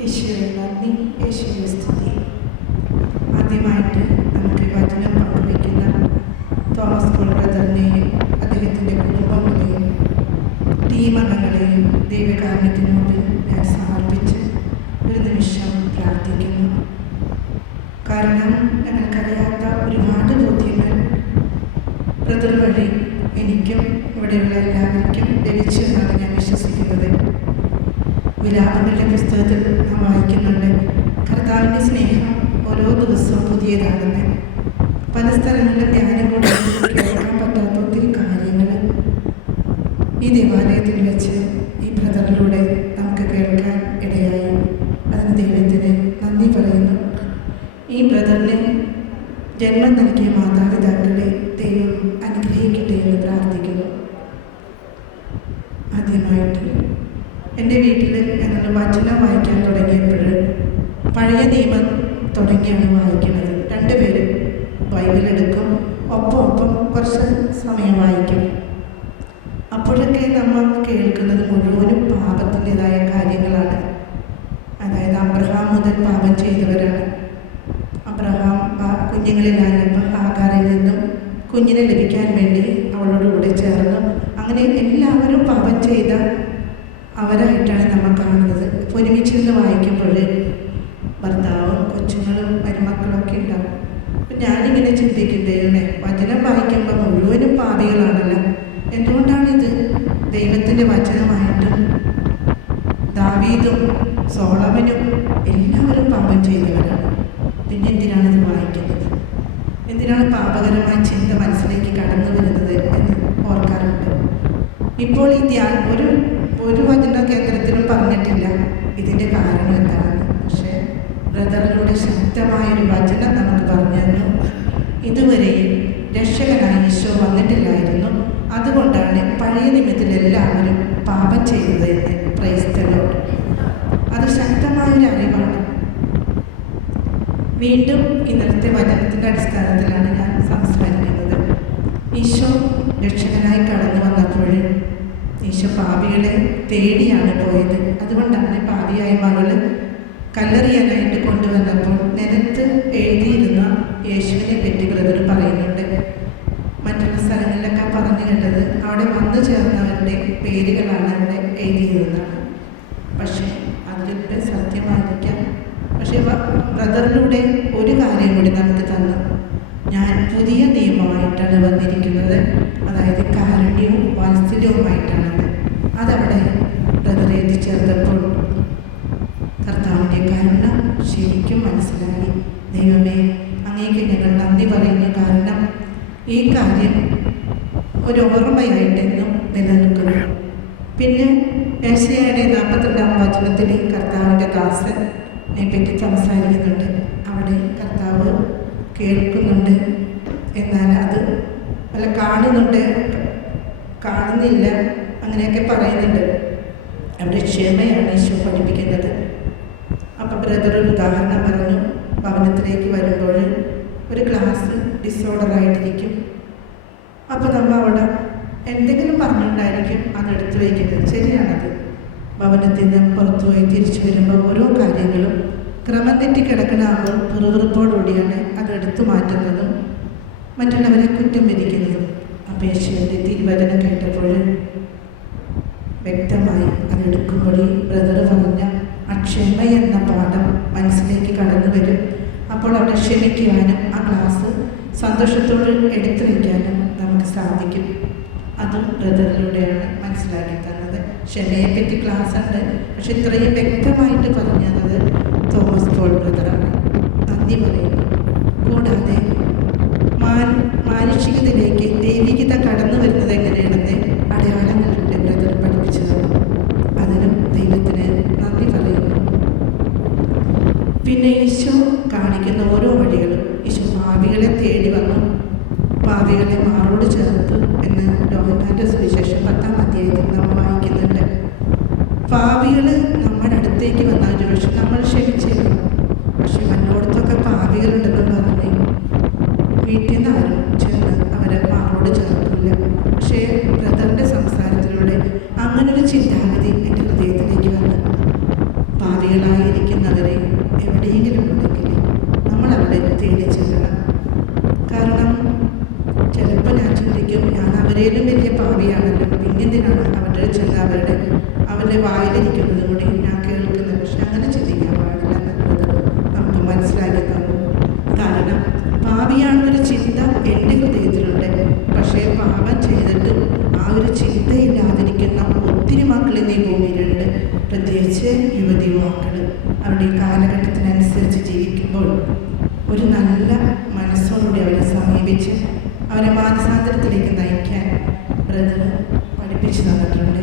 യേശുവേ നന്ദി, യേശുവേ സ്തുതി. ആദ്യമായിട്ട് നമുക്ക് വചനം പങ്കുവയ്ക്കുന്ന തോമസ് പോൾ ബ്രദറിനെയും അദ്ദേഹത്തിൻ്റെ കുടുംബങ്ങളെയും ടീം അംഗങ്ങളെയും ദൈവകാരുണ്യത്തിന് മുമ്പിൽ ഞാൻ സമർപ്പിച്ച് ഒരു നിമിഷം പ്രാർത്ഥിക്കുന്നു. കാരണം ഞങ്ങൾക്കറിയാത്ത ഒരുപാട് ബോധ്യങ്ങൾ ബ്രദർ വഴി എനിക്കും ഇവിടെയുള്ള എല്ലാവർക്കും ലഭിച്ചു എന്നാണ് ഞാൻ വിശ്വസിക്കുന്നത്. വിലാപങ്ങളുടെ പുസ്തകത്തിൽ നാം വായിക്കുന്നുണ്ട്, കർത്താവിൻ്റെ സ്നേഹം ഓരോ ദിവസവും പുതിയതാണെന്ന്. പല സ്ഥലങ്ങളിലും ധ്യാനം കൊണ്ട് കേൾക്കാൻ പറ്റാത്ത ഒത്തിരി കാര്യങ്ങൾ ഈ ദേവാലയത്തിൽ വെച്ച് ഈ ബ്രദറിലൂടെ നമുക്ക് കേൾക്കാൻ ഇടയായി. അതിന് ദൈവത്തിന് നന്ദി പറയുന്നു. ഈ ബ്രദറിന് ജന്മം നൽകിയ മാതാപിതാക്കളെ ദൈവം അനുഗ്രഹിക്കട്ടെ എന്ന് പ്രാർത്ഥിക്കുന്നു. ആദ്യമായിട്ട് എൻ്റെ വീട്ടിൽ ഞങ്ങൾ വചനം വായിക്കാൻ തുടങ്ങിയപ്പോൾ പഴയ നിയമം തുടങ്ങിയാണ് വായിക്കുന്നത്. രണ്ടുപേരും ബൈബിളെടുക്കും, ഒപ്പം കുറച്ച് സമയം വായിക്കും. അപ്പോഴൊക്കെ നമ്മൾ കേൾക്കുന്നത് മുഴുവനും പാപത്തിൻ്റെതായ കാര്യങ്ങളാണ്. അതായത് അബ്രഹാം മുതൽ പാപം ചെയ്തവരാണ്. അബ്രഹാം കുഞ്ഞുങ്ങളിലായപ്പോൾ ഹാഗാറിൽ നിന്നും കുഞ്ഞിനെ ലഭിക്കാൻ വേണ്ടി അവളോടുകൂടെ ചേർന്നു. അങ്ങനെ എല്ലാവരും പാപം ചെയ്ത അവരായിട്ടാണ് നമ്മൾ കാണുന്നത്. ഒരുമിച്ചിരുന്ന് വായിക്കുമ്പോൾ ഭർത്താവും കൊച്ചുങ്ങളും മരുമക്കളൊക്കെ ഉണ്ടാവും. അപ്പം ഞാനിങ്ങനെ ചിന്തിക്കുന്നതേ, വചനം വായിക്കുമ്പോൾ മുഴുവനും പാപികളാണല്ലോ, എന്തുകൊണ്ടാണിത് ദൈവത്തിൻ്റെ വചനമായിട്ടും ദാവീദും സോളമനും എല്ലാവരും പാപം ചെയ്തവരാണ്. പിന്നെ എന്തിനാണിത് വായിക്കുന്നത്? എന്തിനാണ് പാപകരമായ ചിന്ത മനസ്സിലേക്ക് കടന്നു വരുന്നത് എന്ന് ഓർക്കാറുണ്ട്. ഇപ്പോൾ ഈ ഒരു വചന കേന്ദ്രത്തിലും പറഞ്ഞിട്ടില്ല ഇതിൻ്റെ കാരണം എന്താണെന്ന്. പക്ഷേ ബ്രദറിലൂടെ ശക്തമായൊരു വചനം നമുക്ക് പറഞ്ഞു തന്നു. ഇതുവരെയും രക്ഷകനായ ഈശോ വന്നിട്ടില്ലായിരുന്നു, അതുകൊണ്ടാണ് പഴയ നിമിത്തിലെല്ലാവരും പാപം ചെയ്തത് എന്ന്. Praise the Lord. അത് ശക്തമായൊരു അറിവാണ്. വീണ്ടും ഇന്നലത്തെ വചനത്തിൻ്റെ അടിസ്ഥാനത്തിലാണ് ഞാൻ സംസാരിക്കുന്നത്. ഈശോ രക്ഷകനായി കടന്നു വന്നപ്പോൾ ഈശോ പാപികളെ തേടിയാണ് പോയത്. അതുകൊണ്ടാണ് പാപിയായ മകള് കല്ലെറിയാനായിട്ട് കൊണ്ടുവന്നപ്പോൾ നിലത്ത് എഴുതിയിരുന്ന യേശുവിനെ പറ്റി ബ്രദർ പറയുന്നുണ്ട്. മറ്റുള്ള സ്ഥലങ്ങളിലൊക്കെ പറഞ്ഞു കേട്ടത് അവിടെ വന്നു ചേർന്നവരുടെ പേരുകളാണ് അവിടെ എഴുതിയിരുന്നത്. പക്ഷേ അതിലൊക്കെ സത്യമായിരിക്കാം. പക്ഷേ ബ്രദറിലൂടെ ഒരു കാര്യം കൂടി നമുക്ക് തന്നു. ഞാൻ പുതിയ നിയമമായിട്ടാണ് വന്നിരിക്കുന്നത്, അതായത് കാരുണ്യവും വാത്സല്യവുമായിട്ടാണ്. അതവിടെ ബ്രദർ എത്തിച്ചേർത്തപ്പോൾ കർത്താവിൻ്റെ കരുണ ശരിക്കും മനസ്സിലായി. ദൈവമേ, അങ്ങേക്ക് ഞങ്ങൾ നന്ദി പറയുന്നു. കാരണം ഈ കാര്യം ഒരു ഓർമ്മയായിട്ടെന്നും നിലനിൽക്കുന്നു. പിന്നെ ഏശയ്യായുടെ 42-ാം വചനത്തിൽ കർത്താവിൻ്റെ ദാസനെ പറ്റി സംസാരിക്കുന്നുണ്ട്. അവിടെ കർത്താവ് കേൾക്കുന്നുണ്ട്, എന്നാൽ അത് അല്ല കാണുന്നില്ല, അങ്ങനെയൊക്കെ പറയുന്നുണ്ട്. അവിടെ ക്ഷമയാണ് ഈശോ പഠിപ്പിക്കുന്നത്. അപ്പം ബ്രദർ ഒരു ഉദാഹരണം പറഞ്ഞു. ഭവനത്തിലേക്ക് വരുമ്പോൾ ഒരു ക്ലാസ് ഡിസോർഡറായിട്ടിരിക്കും. അപ്പോൾ നമ്മൾ അവിടെ എന്തെങ്കിലും പറഞ്ഞിട്ടുണ്ടായിരിക്കും, അതെടുത്ത് വയ്ക്കുന്നത്. ശരിയാണത്. ഭവനത്തിൽ നിന്ന് പുറത്തു പോയി തിരിച്ചു വരുമ്പോൾ ഓരോ കാര്യങ്ങളും ക്രമം തെറ്റി കിടക്കണാകുമ്പോൾ പുറകുറുപ്പോടുകൂടിയാണ് അതെടുത്തു മാറ്റുന്നതും മറ്റുള്ളവരെ കുറ്റം വിധിക്കുന്നതും. അപേക്ഷയുടെ തിരുവചനം കേട്ടപ്പോൾ വ്യക്തമായി അതെടുക്കുമ്പോൾ ബ്രദർ പറഞ്ഞ ക്ഷമ എന്ന പാഠം മനസ്സിലേക്ക് കടന്നു വരും. അപ്പോൾ അവിടെ ക്ഷമിക്കുവാനും ആ ക്ലാസ് സന്തോഷത്തോട് എടുത്തു വയ്ക്കാനും നമുക്ക് സാധിക്കും. അതും ബ്രദറിലൂടെയാണ് മനസ്സിലാക്കി തന്നത്. ക്ഷമയെപ്പറ്റി ക്ലാസ് ഉണ്ട്, പക്ഷെ ഇത്രയും വ്യക്തമായിട്ട് പറഞ്ഞത് തോമസ് പോൾ ബ്രദറാണ്. നന്ദി പറയുന്നു. കൂടാതെ മാനുഷികതയിലേക്ക് ദൈവികത കടന്നു വരുന്നത് എങ്ങനെയാണെന്ന് അടയാളങ്ങളുണ്ട് ബ്രദർ പഠിപ്പിച്ചത്. അതിനും ദൈവത്തിന് നന്ദി പറയുന്നു. പിന്നെ ഈശോ കാണിക്കുന്ന ഓരോ വഴികളും, ഈശോ പാപികളെ തേടി വന്നു, പാപികളെ മാറോട് ചേർത്തു എന്ന് യോഹന്നാന്റെ സുവിശേഷം 10-ാം അധ്യായത്തിൽ നമ്മൾ വായിക്കുന്നുണ്ട്. പാപികൾ നമ്മുടെ അടുത്തേക്ക് വന്നാൽ പക്ഷെ നമ്മൾ ക്ഷമിച്ചേക്കും. പക്ഷെ മറ്റോടത്തൊക്കെ പാപികളുണ്ടെന്ന് പറഞ്ഞ് വീട്ടിൽ നിന്ന് ആരും ചെന്ന് അവരെ മാറോട് ചേർക്കില്ല. പക്ഷേ ബ്രദറിൻ്റെ സംസാരത്തിലൂടെ അങ്ങനൊരു ചിന്താഗതി എൻ്റെ ഹൃദയത്തിലേക്ക് വന്നു. പാപികളായ പാപികളായിരിക്കുന്നവരെ എവിടെയെങ്കിലും ഉണ്ടെങ്കിൽ നമ്മൾ അവിടെ തേടി ചെല്ലണം. കാരണം ചിലപ്പോൾ ഞാൻ ചിന്തിക്കും, ഞാൻ അവരേലും വലിയ പാപിയാണല്ലോ, പിന്നെന്തിനാണ് അവരുടെ ചെന്ന് അവരുടെ വായിലിരിക്കുന്നത് കൂടി ഞാൻ കേൾക്കുന്നത്. പക്ഷെ അങ്ങനെ ചിന്തിക്കാൻ പാടില്ല എന്നുള്ളത് നമുക്ക് മനസ്സിലാക്കി തന്നു. കാരണം പാപിയാണെന്നൊരു ചിന്ത എൻ്റെ ഹൃദയത്തിലുണ്ട്. പക്ഷേ പാപം ചെയ്തിട്ട് ആ ഒരു ചിന്തയില്ലാതിരിക്കുന്ന ഒത്തിരി മക്കൾ ഇന്ന് ഈ ഭൂമിയിലുണ്ട്. പ്രത്യേകിച്ച് യുവതി യുവാക്കൾ അവരുടെ ഈ കാലഘട്ടത്തിനനുസരിച്ച് ജീവിക്കുമ്പോൾ ഒരു നല്ല മനസ്സോടുകൂടി അവരെ സമീപിച്ച് അവരെ മാനസാന്തരത്തിലേക്ക് നയിക്കാൻ ബ്രദർ പഠിപ്പിച്ചു തന്നിട്ടുണ്ട്.